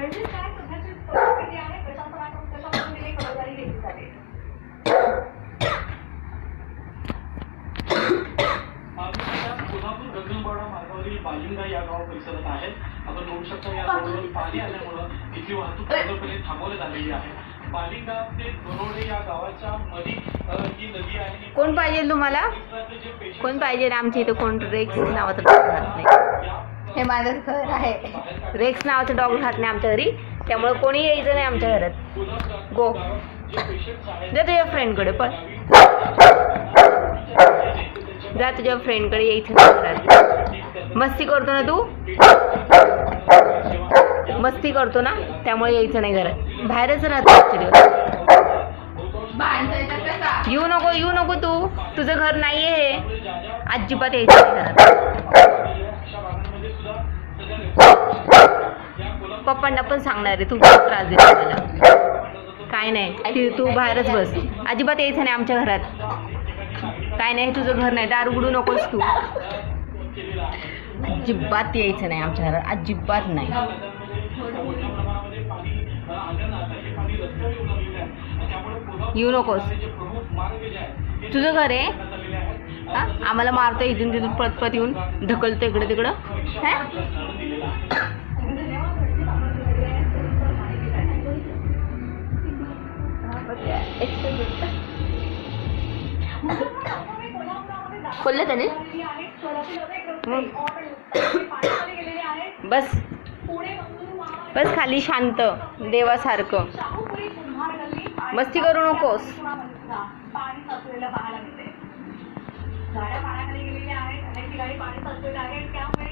रणजित काय सध्याची परिस्थिती आहे प्रशासनाकडून कशा पद्धतीने खबरदारी घेतली जाते. कोल्हापूर गगनबावडा मार्गावरील बालिंगा या गाव परिसरात आहे आपण बघू शकता या रोडवर पाणी आल्यामुळं इथली वाहतूक पूर्णपणे थांबवण्यात आलेली आहे. बालिंगा ते धनोडे या गावाच्या मध्ये अ, ही नदी आहे. कोण पाहिजे तुम्हाला? कोण पाहिजे आमच्या इथं? कोण? रेक्स नावाचं नाही. हे माझं घर आहे. रेक्स नावाचं डॉग राहत नाही आमच्या घरी. त्यामुळे कोणी यायचं नाही आमच्या घरात. गो जा तुझ्या फ्रेंडकडे पण. जा तुझ्या फ्रेंडकडे यायचं नाही घरात. मस्ती करतो ना तू? मस्ती करतो ना? त्यामुळे यायचं नाही घरात. बाहेरच राहतो ॲक्च्युली येऊ नको येऊ नको तू. तुझं घर नाही आहे हे. अजिबात यायचं घरात. पप्पांना पण सांगणार आहे तू खूप त्रास देतो मला. काय नाही तू बाहेरच बस. अजिबात यायचं नाही आमच्या घरात. काय नाही तुझं घर नाही दार उघडू नकोस तू. अजिबात यायचं नाही आमच्या घरात. अजिबात नाही. येऊ नकोस तुझं घर आहे? हा? आम्हाला मारतो इथून तिथून पत पत येऊन. ढकलतो इकडं तिकडं. हा? खोललं त्याने? मग बस. बस खाली शांत देवासारखं. मस्ती करू नकोस. पाणी साचलेलं पाहायला मिळते गाड्या पाण्याखाली गेलेल्या आहेत अनेक ठिकाणी पाणी साचलेलं आहे. त्यामुळे